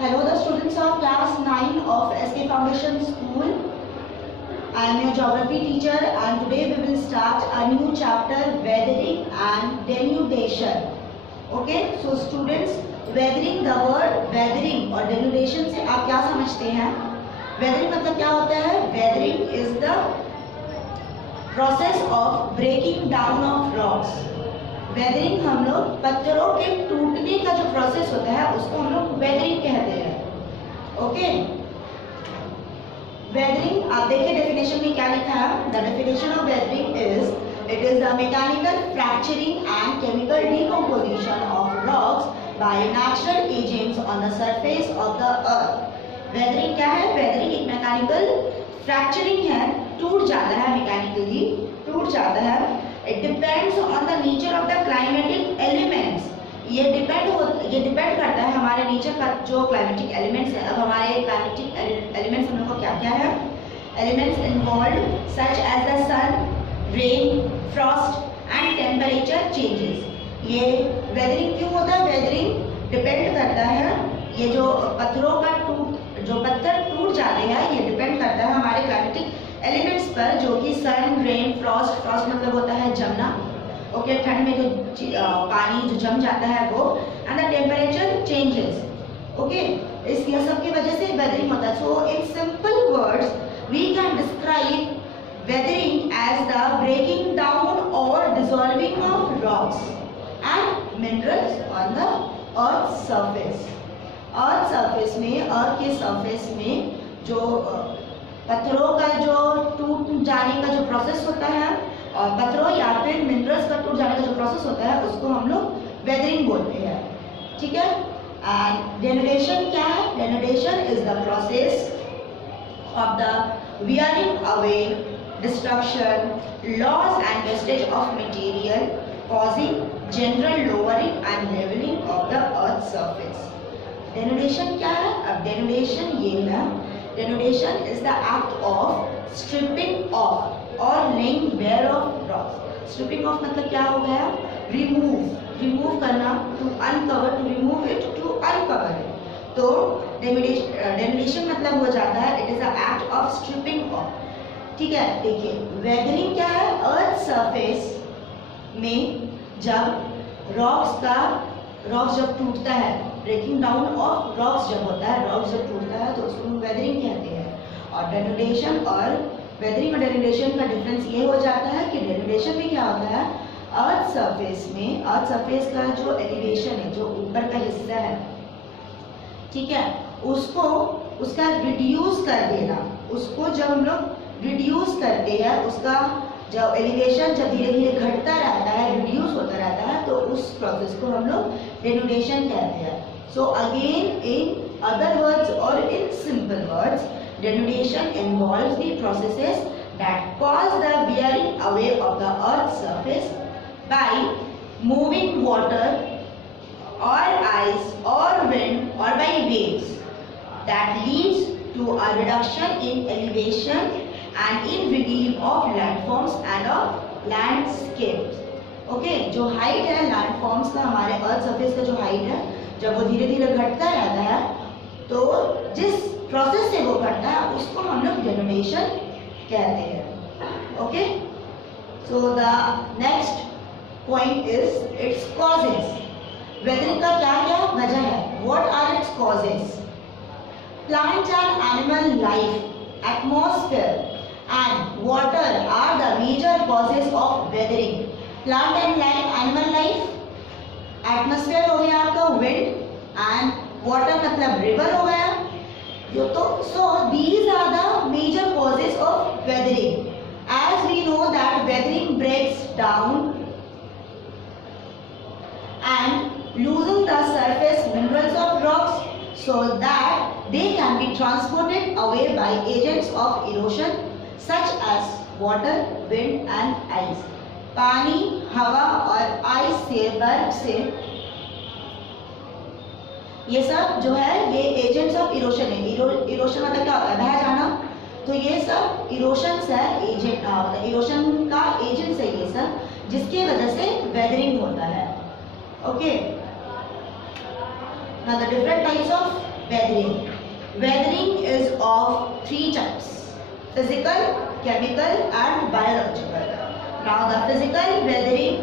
Hello, the students of class 9 of SK Foundation School. I am your geography teacher, and today we will start a new chapter, weathering and denudation. Okay, so students, weathering, the word weathering और denudation से आप क्या समझते हैं? Weathering मतलब क्या होता है? Weathering is the process of breaking down of rocks. Weathering हम लोग पत्थरों के टूटने का जो प्रोसेस होता है उसको हम लोग वेदरिंग कहते हैं. ओके, वेदरिंग आप देखिए डेफिनेशन में क्या लिखा है. The definition of weathering it is the mechanical fracturing and chemical decomposition of rocks by natural agents on the surface of the earth. Weathering क्या है? वेदरिंग एक मैकेनिकल फ्रैक्चरिंग है, टूट जाता है, मैकेनिकली टूट जाता है. It depends on the nature of the climatic elements. ये डिपेंड करता है हमारे नेचर का जो क्लाइमेटिक एलिमेंट्स है. अब हमारे क्लाइमेटिक एलिमेंट्स हम लोग को क्या क्या है? Elements involve such as the sun, rain, frost and temperature changes. ये वेदरिंग क्यों होता है? वेदरिंग डिपेंड करता है ये जो पत्थरों का जो पत्थर टूट जाते हैं ये डिपेंड करता है हमारे क्लाइमेटिक एलिमेंट्स पर, जो कि सन, रेन, फ्रॉस्ट मतलब होता है जमना. ओके, ठंड में जो पानी जो जम जाता है वो, and the temperature changes. Okay, इस ये सब की वजह से वेदरिंग होता है. So in simple words we can describe weathering as the breaking down और dissolving of rocks and minerals on the earth surface. Earth के सरफेस में जो पत्थरों का जो टूट जाने का जो प्रोसेस होता है, और पत्थरों या फिर मिनरल्स का टूट जाने का जो प्रोसेस होता है उसको हम लोग वेदरिंग बोलते हैं. ठीक है. एंड डेनुडेशन क्या है? Denudation is the process of the wearing away, destruction, loss and wastage of material, causing general lowering and leveling of the earth's surface. Denudation क्या है? अब डेनुडेशन ये है, denudation is the act of stripping off or laying bare of rocks. stripping off मतलब क्या हो गया? remove करना, to uncover, to remove it, to uncover it. तो denudation मतलब हो जाता है it is the act of stripping off. ठीक है. देखिए वेदरिंग क्या है? अर्थ सरफेस में जब रॉक्स जब टूटता है, ब्रेकिंग डाउन ऑफ रॉक्स जब होता है, रॉक्स जब टूटता है तो उसको हम वेदरिंग कहते हैं. और डेनुडेशन और वेदरिंग और डेनुडेशन का डिफरेंस ये हो जाता है कि डेनुडेशन में क्या होता है? अर्थ सरफेस का जो एलिवेशन है, जो ऊपर का हिस्सा है, ठीक है, उसका रिड्यूस कर देना. उसको जब हम लोग रिड्यूस करते हैं, उसका जब एलिवेशन जब धीरे धीरे घटता रहता है, रिड्यूस होता रहता है, तो उस प्रोसेस को हम लोग डेनुडेशन कहते हैं. So again in other words और in simple words, denudation involves the processes that cause the wearing away of the earth's surface by moving water or ice or wind or by waves, that leads to a reduction in elevation and in relief of landforms and of landscapes. Okay, जो height है landforms का, हमारे earth surface का जो height है, जब वो धीरे धीरे घटता रहता है तो जिस प्रोसेस से वो घटता है उसको हम लोग डेनुडेशन कहते हैं. Okay, so the next point is its causes. Weathering का क्या क्या वजह है? What are its causes? Plant and animal life, atmosphere and water are the major causes of weathering. Plant and life, animal life, atmosphere हो गया आपका, wind and water मतलब river हो गया. So these are the major causes of weathering. As we know that weathering breaks down and loosens the surface minerals of rocks so that they can be transported away by agents of erosion such as water, wind and ice. पानी, हवा और ice से, बर्फ से, ये सब जो है ये एजेंट्स ऑफ इरोशन है. इरोशन मतलब क्या होता है? बह जाना. तो ये सब इरोशंस है, इरोशन का एजेंट्स है ये सब, जिसकी वजह से वेदरिंग होता है. Okay, now the different types of weathering. Weathering is of 3 types: physical, chemical and biological. Now the physical weathering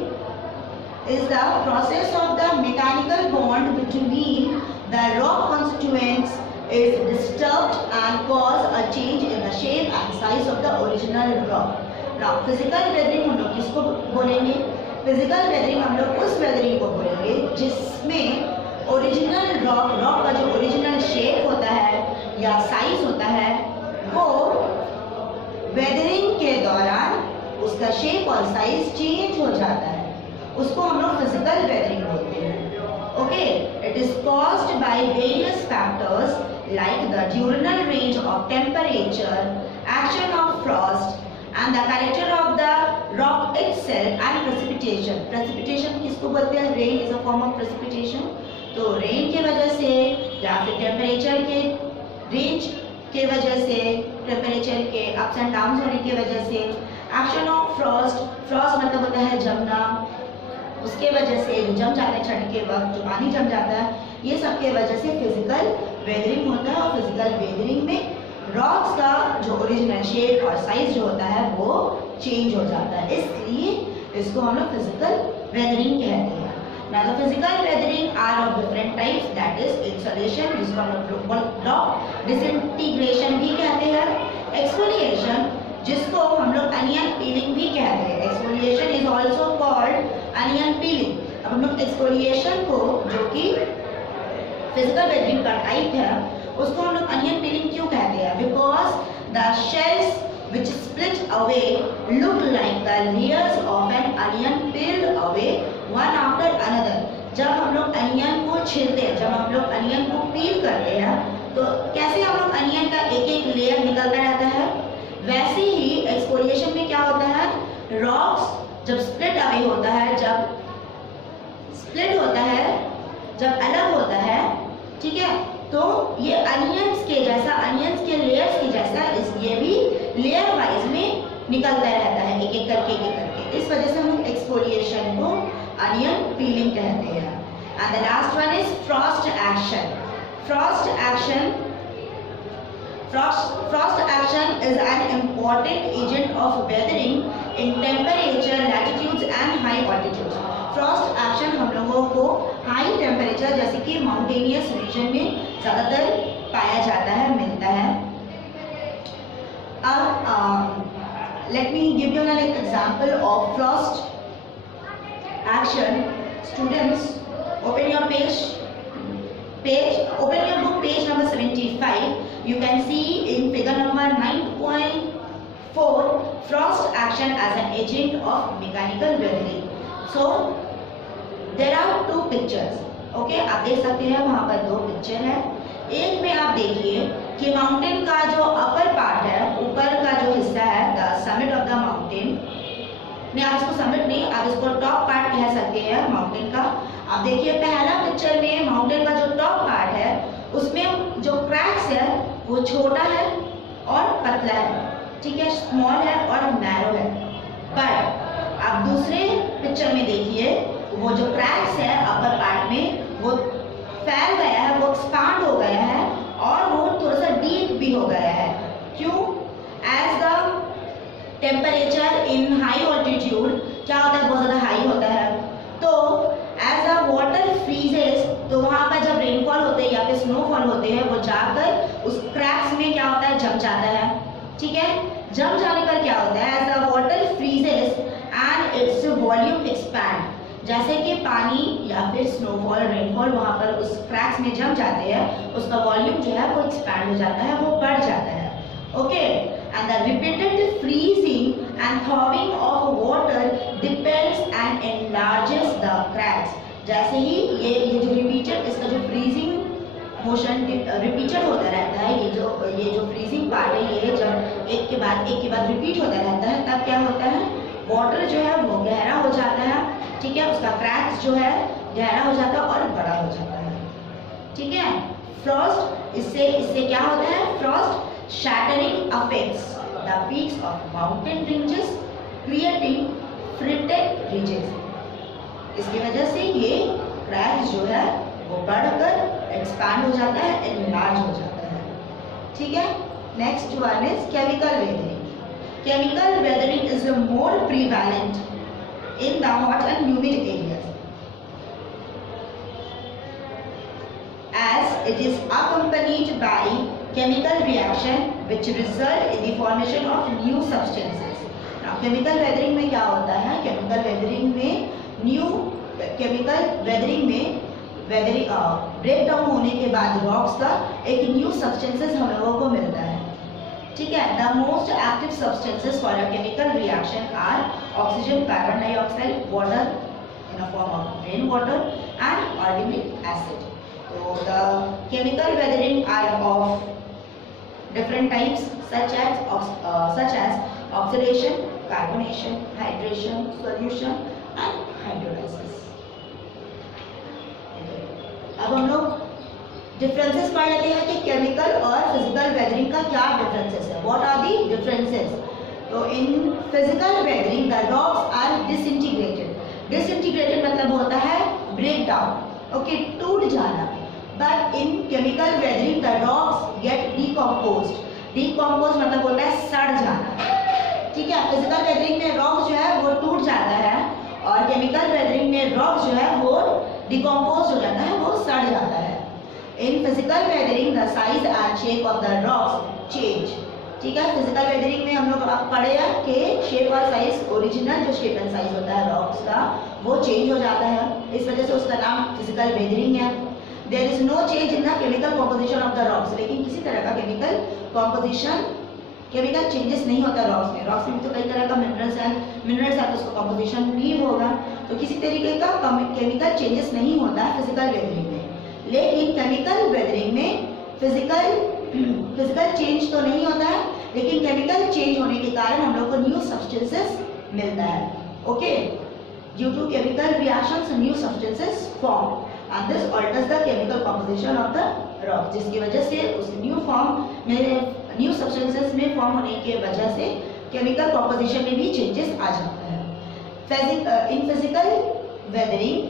is the process of the mechanical bond between the rock constituents is disturbed and cause a change in the shape and size of the original rock. Now physical weathering हम लोग किसको बोलेंगे? Physical weathering हम लोग उस weathering को बोलेंगे जिसमें ओरिजिनल रॉक का जो ओरिजिनल शेप होता है या साइज होता है वो वेदरिंग के दौरान उसका शेप और साइज चेंज हो जाता है, उसको हम लोग फिजिकल वेदरिंग बोलते हैं. Okay, it is caused by various factors like the durable range of temperature, action of Frost and the character of the rock itself and precipitation. Precipitation किसको बोलते हैं? Rain is a form of precipitation. तो rain के वजह से या फिर temperature के रेंज के वजह से, टेम्परेचर के अप्स एंड डाउन्स होने की वजह से, एक्शन ऑफ फ्रॉस्ट, फ्रॉस्ट मतलब होता है जमना, उसके वजह से जो जम जाते हैं ठंड के वक्त जो पानी जम जाता है, ये सब के वजह से फिजिकल वेदरिंग होता है. और फिजिकल वेदरिंग में रॉक्स का जो ओरिजिनल शेप और साइज जो होता है वो चेंज हो जाता है, इसलिए इसको हम लोग फिजिकल वेदरिंग कहते हैं. Now the physical weathering are of different types, that is insolation जिसको हम लोग रॉक डिसइंटीग्रेशन भी कहते हैं, एक्सफोलिएशन जिसको हम लोग अनियन पीलिंग भी कहते हैं. Exfoliation is also called onion piling. अब हम लोग एक्सफोलिएशन को जो कि फिजिकल वेदरिंग का टाइप है उसको हम लोग अनियन पीलिंग क्यों कहते हैं? Because the shells which split away look like the layers of an onion peeled away one after another. जब हम लोग अनियन को छीलते हैं, जब हम लोग अनियन को पील करते हैं तो कैसे हम लोग अनियन का एक एक लेयर निकलता रहता है, वैसे ही एक्सफोलिएशन में क्या होता है, रॉक्स जब स्प्लिट अवे होता है, जब स्प्लिट होता है, जब अलग होता है, ठीक है, तो ये अनियंस के जैसा, अनियंस के लेयर्स के जैसा ये भी लेयर वाइज में निकलता रहता है, एक एक करके, एक एक करके. इस वजह से हम एक्सफोलिएशन को अनियन पीलिंग कहते हैं. And the last one is Frost action. Frost action, frost action is an important agent of weathering in temperature latitudes and high altitudes. Frost action हम लोगों को हाई टेम्परेचर जैसे कि माउंटेनियस रीजन में ज़्यादातर पाया जाता है, मिलता है. अब let me give you an example of Frost action. Students, open your page, open your book, page number 75. You can see in figure number 9.4 frost action as an agent of mechanical weathering. So there are 2 pictures. Okay, आप देख सकते हैं वहाँ पर 2 picture है. एक में आप देखिए कि माउंटेन का जो अपर पार्ट है, ऊपर का जो हिस्सा है, the summit of the mountain, नहीं आप इसको समिट नहीं, आप इसको टॉप पार्ट कह सकते हैं माउंटेन का. आप देखिए पहला पिक्चर में माउंटेन का जो टॉप पार्ट है उसमें जो क्रैक्स है वो छोटा है और पतला है, ठीक है, स्मॉल है और नैरो है. पर आप दूसरे पिक्चर में देखिए वो जो क्रैक्स है अपर पार्ट में वो फैल गया है, वो एक्सपांड हो गया है और वो थोड़ा सा डीप भी हो गया है. क्यों? As the temperature in high altitude क्या होता है, बहुत ज़्यादा हाई होता है, तो एज द वाटर फ्रीजेस, तो वहाँ पर जब रेनफॉल होते हैं या फिर स्नोफॉल होते हैं वो जाकर उस क्रैक्स में क्या होता है, जम जाता है. ठीक है, जम जाने पर क्या होता है, as the water freezes and its volume expand. जैसे कि पानी या फिर स्नोफॉल, रेनफॉल वहाँ पर उस क्रैक्स में जम जाते हैं, उसका वॉल्यूम जो है वो एक्सपैंड हो जाता है, वो बढ़ जाता है. Okay, and the repeated freezing and thawing of water depends and enlarges the cracks. जैसे ही ये जो रिपीटेड, इसका जो फ्रीजिंग मोशन रिपीटेड होता रहता है, ये जो फ्रीजिंग पार्ट है ये जब एक के बाद रिपीट होता रहता है, तब क्या होता है, वाटर जो है वो गहरा हो जाता है. ठीक है, उसका क्रैक्स जो है गहरा हो जाता है और बड़ा हो जाता है. ठीक है, फ्रॉस्ट इससे क्या होता है, frost shattering affects the peaks of mountain ranges creating fretted ridges. इसकी वजह से ये क्रैक्स जो है वो बढ़कर एक्सपैंड हो जाता है, एनलार्ज हो जाता है। ठीक है, next one is chemical weathering. Chemical weathering is more prevalent in the hot and humid areas as it is accompanied by chemical reaction which result in the formation of new substances. Now chemical weathering में क्या होता है? chemical weathering में break down होने के बाद rocks का एक न्यू सब्सटेंसेस हम लोगों को मिलता है। ठीक है, the most active substances for a chemical reaction are oxygen, carbon dioxide, water in a form of rain water and organic acid. So the chemical weathering are of different types such as oxidation, carbonation, hydration, solution and hydrolysis. अब हम लोग differences पढ़ लेते हैं कि chemical और physical weathering का क्या डिफरेंसेस है। What are the differences? तो in physical weathering the rocks are disintegrated. Disintegrated मतलब होता है ब्रेक डाउन, ओके, टूट जाना। But in chemical weathering the rocks get decomposed. Decompose मतलब होता है सड़ जाना। ठीक है, फिजिकल वेदरिंग में रॉक जो है वो टूट जाता है और केमिकल वेदरिंग में रॉक जो है वो डिकम्पोज हो जाता है, वो सड़ जाता है। In physical weathering the size and shape of the rocks change. ठीक है, फिजिकल वेदरिंग में हम लोग पढ़े हैं कि शेप और साइज, ओरिजिनल जो शेप एंड साइज होता है रॉक्स का वो चेंज हो जाता है, इस वजह से उसका नाम फिजिकल वेदरिंग है। There is no change in the chemical composition of the rocks. लेकिन किसी तरह का केमिकल चेंजेस नहीं होता रॉक्स में। रॉक्स में तो कई तरह का मिनरल्स है तो उसका कॉम्पोजिशन भी होगा, तो किसी तरीके का केमिकल चेंजेस नहीं होता है फिजिकल वेदरिंग में। लेकिन केमिकल वेदरिंग में फिजिकल चेंज तो नहीं होता है, लेकिन केमिकल चेंज होने के कारण हम लोग को न्यू सब्सटेंसेस मिलता है। Okay, due to chemical reactions new substances form and this alters the chemical composition of the rock, जिसकी वजह से उस न्यू सब्सटेंसेस में फॉर्म होने की वजह से केमिकल कॉम्पोजिशन में भी चेंजेस आ जाता है। In physical weathering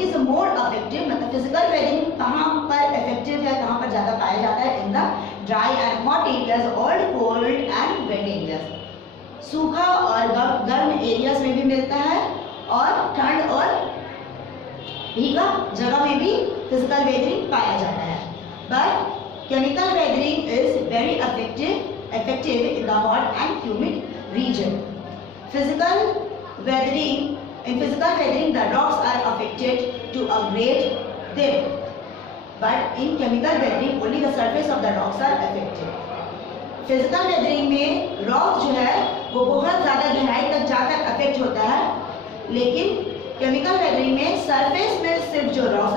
is more effective. मतलब फिजिकल वेदरिंग कहाँ पर इफेक्टिव है, कहाँ पर ज़्यादा पाया जाता है? In the dry and hot areas और कोल्ड एंड वेट एरियाज। सूखा और गर्म एरियाज में भी मिलता है और ठंड और भीगा जगह में भी फिजिकल वेदरिंग पाया जाता है। But chemical weathering is very effective in the hot and humid region. In physical weathering the rocks are affected to a great depth, but in chemical weathering only the surface of the rocks are affected. Physical weathering में rock जो है वो बहुत ज़्यादा गहराई तक जाकर affect होता है, लेकिन केमिकल वेदरिंग में सरफेस में सिर्फ जो रॉक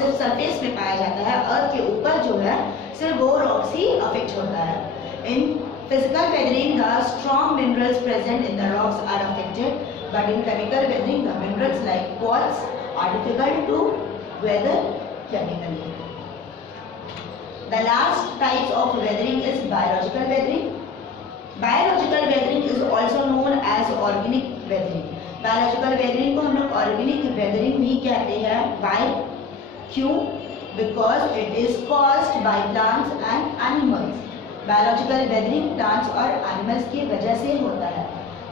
सिर्फ सरफेस में पाया जाता है, अर्थ के ऊपर जो है सिर्फ वो रॉक्स ही अफेक्ट होता है। In physical weathering the strong minerals present in the rocks are affected, but in chemical weathering the minerals like quartz are difficult to weather chemically. The last types of weathering is biological weathering. Biological weathering is also known as organic weathering. Biological weathering को हम लोग organic weathering भी कहते हैं। Why? क्यों? Because it is caused by plants and animals. Biological weathering plants और animals की वजह से होता है,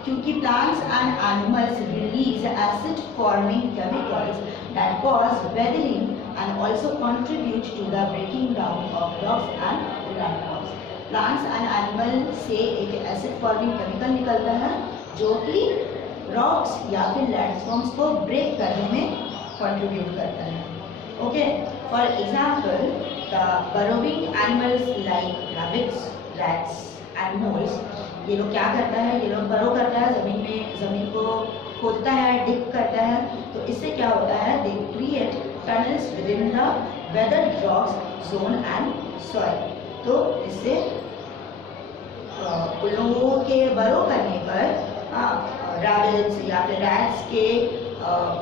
क्योंकि plants and animals release acid-forming chemicals that cause weathering and also contribute to the breaking down of rocks and landforms. Plants and animals से एक acid-forming chemical निकलता है जो कि रॉक्स या फिर लैंडफॉर्म्स को ब्रेक करने में कंट्रीब्यूट करता है। Okay, for example the burrowing animals like rabbits, rats and moles, ये लोग क्या करता है? ये लोग बरो करता है, ज़मीन को खोदता है, डिग करता है। तो इससे क्या होता है? They create tunnels with in the weathered rocks zone and soil. तो इससे उन लोगों के बरो करने पर रैबिट्स या फिर रैट्स के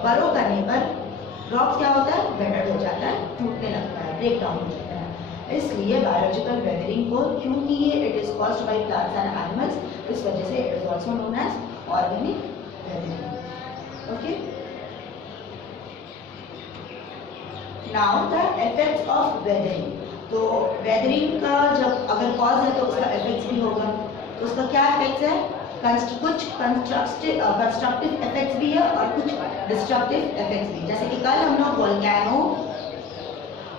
बरो करने पर रॉक्स क्या होता है? वेदर्ड हो जाता है, टूटने लगता है, ब्रेक डाउन हो जाता है। इसलिए बायोलॉजिकल वेदरिंग को, क्योंकि ये it is caused by plants and animals, इस वजह से it is also known as organic weathering. Okay, now the effects of weathering. तो वेदरिंग का जब अगर कॉज है तो उसका इफेक्ट्स भी होगा। तो उसका क्या इफेक्ट्स है? कुछ कंस्ट्रक्टिव इफेक्ट्स भी है और कुछ डिस्ट्रक्टिव इफेक्ट्स भी। जैसे कि कल हम लोग वोल्केनो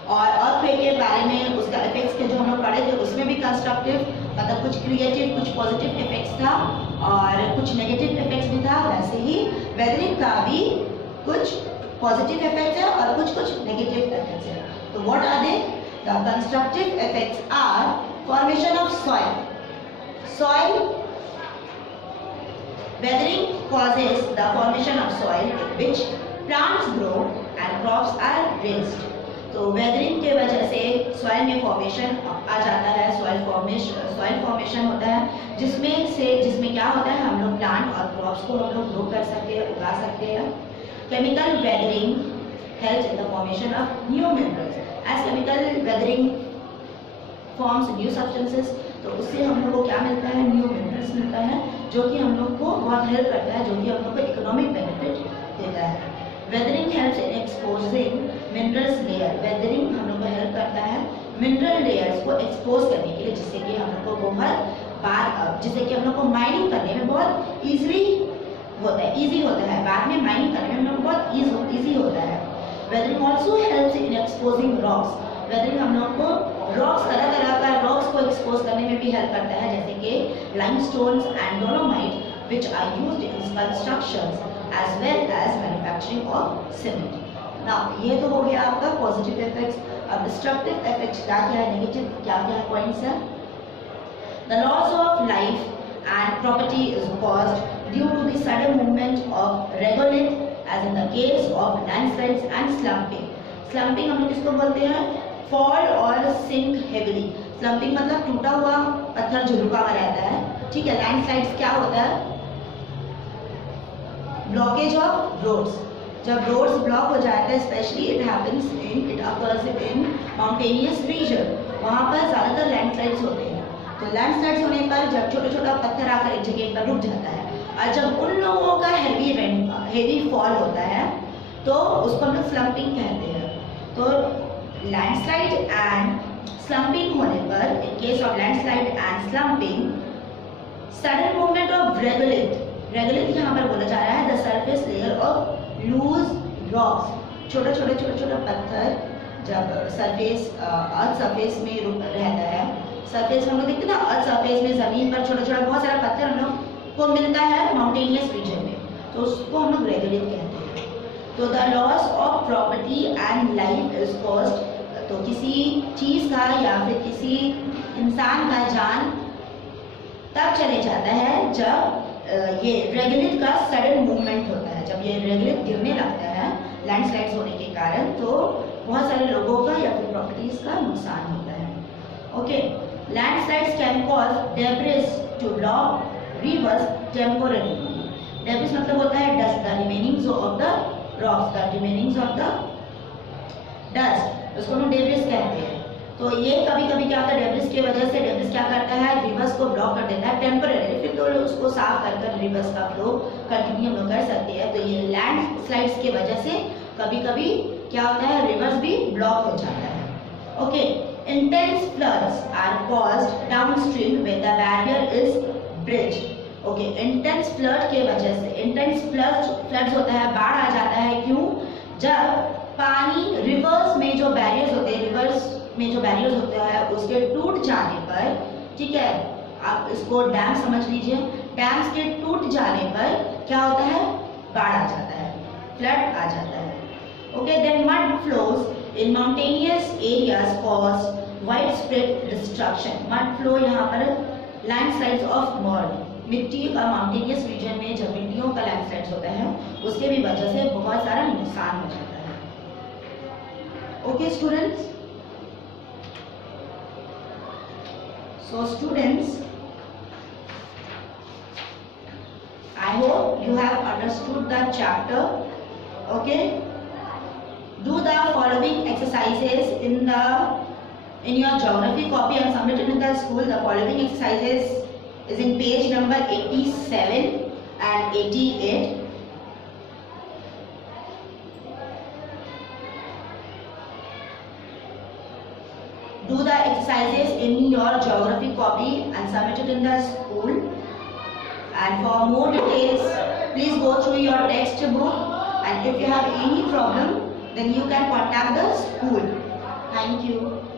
और अर्थक्वेक के बारे में उसका इफेक्ट्स के जो हम लोग पढ़े थे उसमें भी कंस्ट्रक्टिव मतलब कुछ क्रिएटिव कुछ पॉजिटिव इफेक्ट्स था और कुछ नेगेटिव इफेक्ट्स भी था। वैसे ही वेदरिंग का भी कुछ पॉजिटिव इफेक्ट्स है और कुछ नेगेटिव इफेक्ट्स है। तो what are they? The constructive effects are formation of soil. Weathering causes the formation of soil in which plants grow and crops are raised. तो weathering के वजह से soil में formation आ जाता है, soil formation होता है जिसमें क्या होता है, हम लोग plant और crops को हम लोग grow कर सकते हैं, उगा सकते हैं। Chemical weathering helps in the formation of new minerals. As chemical weathering forms new substances, तो उससे हम लोग को क्या मिलता है? न्यू मिनरल्स मिलता है जो कि हम लोग को बहुत हेल्प करता है, जो कि हम लोग को इकोनॉमिक बेनिफिट देता है। Weathering helps in exposing minerals layer. Weathering हम लोग को हेल्प करता है मिनरल लेयर्स को एक्सपोज करने के लिए, जिससे कि हम लोग को जिससे कि हम लोग को माइनिंग करने में बहुत ईजी होता है। बाद में माइनिंग करने में हम लोग बहुत ईजी होता है। Weathering also helps in exposing rocks. Weathering हम लोग को रॉक्स तरह का रॉक्स को एक्सपोज करने में भी हेल्प करता है, जैसे कि limestones and dolomite which are used in constructions as well as manufacturing of cement. Now ये तो हो गया आपका पॉजिटिव इफेक्ट्स। अब डिस्ट्रक्टिव इफेक्ट्स क्या है, नेगेटिव क्या पॉइंट्स है? The loss of life and property is caused due to the sudden movement of regolith as in the case of landslides and slumping. Slumping हम लोग किसको बोलते हैं? फॉल और सिंक हेविली। स्लम्पिंग मतलब टूटा हुआ पत्थर जो रुका हुआ रहता है, ठीक है। लैंडस्लाइड्स क्या होता है? Blockage of roads. जब रोड्स ब्लॉक हो जाते हैं, especially it occurs in mountainous region, वहाँ पर ज़्यादातर लैंडस्लाइड्स होते हैं। तो लैंडस्लाइड्स होने पर जब छोटा पत्थर आकर एक जगह पर रुक जाता है और जब उन लोगों का हेवी फॉल होता है तो उसको हम लोग स्लम्पिंग कहते हैं। तो लैंडस्लाइड एंड स्लम्पिंग होने पर, in case of landslide and slumping, sudden movement of regolith यहाँ पर बोला जा रहा है the surface layer of loose rocks. छोटा पत्थर जब अर्थ सरफेस में रहता है, सरफेस हम लोग देखते हैं ना, अर्थ सरफेस में जमीन पर छोटा बहुत सारा पत्थर हम लोग को मिलता है माउंटेनियस रीजन में, तो उसको हम लोग रेगुलिथ कहते हैं। तो the loss of property and life is caused, तो किसी चीज़ का या फिर किसी इंसान का जान तब चले जाता है जब ये रेगुलिथ का सडन मूवमेंट होता है। जब ये रेगुलिथ गिरने लगता है लैंडस्लाइड्स होने के कारण, तो बहुत सारे लोगों का या फिर प्रॉपर्टीज का नुकसान होता है। ओके, landslides can cause debris to block rivers temporary. Debris मतलब होता है dust, the remainings of the rocks, the remainings of the dust, उसको हम डेब्रिस कहते हैं। तो ये कभी क्या होता है, डेब्रिस की वजह से डेब्रिस क्या करता है, रिवर्स को ब्लॉक कर देता है टेम्पररी, फिर तो उसको साफ कर रिवर्स का फ्लो कंटिन्यू हम लोग कर सकते हैं। तो ये लैंडस्लाइड्स की वजह से कभी क्या होता है, रिवर्स भी ब्लॉक हो जाता है। Okay, intense floods are caused downstream when the barrier is breached. Okay, intense flood के वजह से, इंटेंस फ्लड्स होता है, बाढ़ आ जाता है। क्यों? जब पानी रिवर्स में जो बैरियर्स होते हैं उसके टूट जाने पर, ठीक है, आप इसको डैम समझ लीजिए, डैम्स के टूट जाने पर क्या होता है, बाढ़ आ जाता है, फ्लड आ जाता है। Okay, then mud flows in mountainous areas cause widespread destruction. Mud flow यहाँ पर लैंडस्लाइड्स ऑफ मड, मिट्टी का माउंटेनियस रीजन में जब मिट्टियों का लैंडस्लाइड्स होता है उसके भी वजह से बहुत सारा नुकसान हो जाता है। Okay students, so students, I hope you have understood the chapter. Okay, do the following exercises in your geography copy and submit it in the school. The following exercises is in page number 87 and 88. do the exercises in your geography copy and submit it in the school. And for more details, please go through your textbook, and if you have any problem, then you can contact the school. Thank you.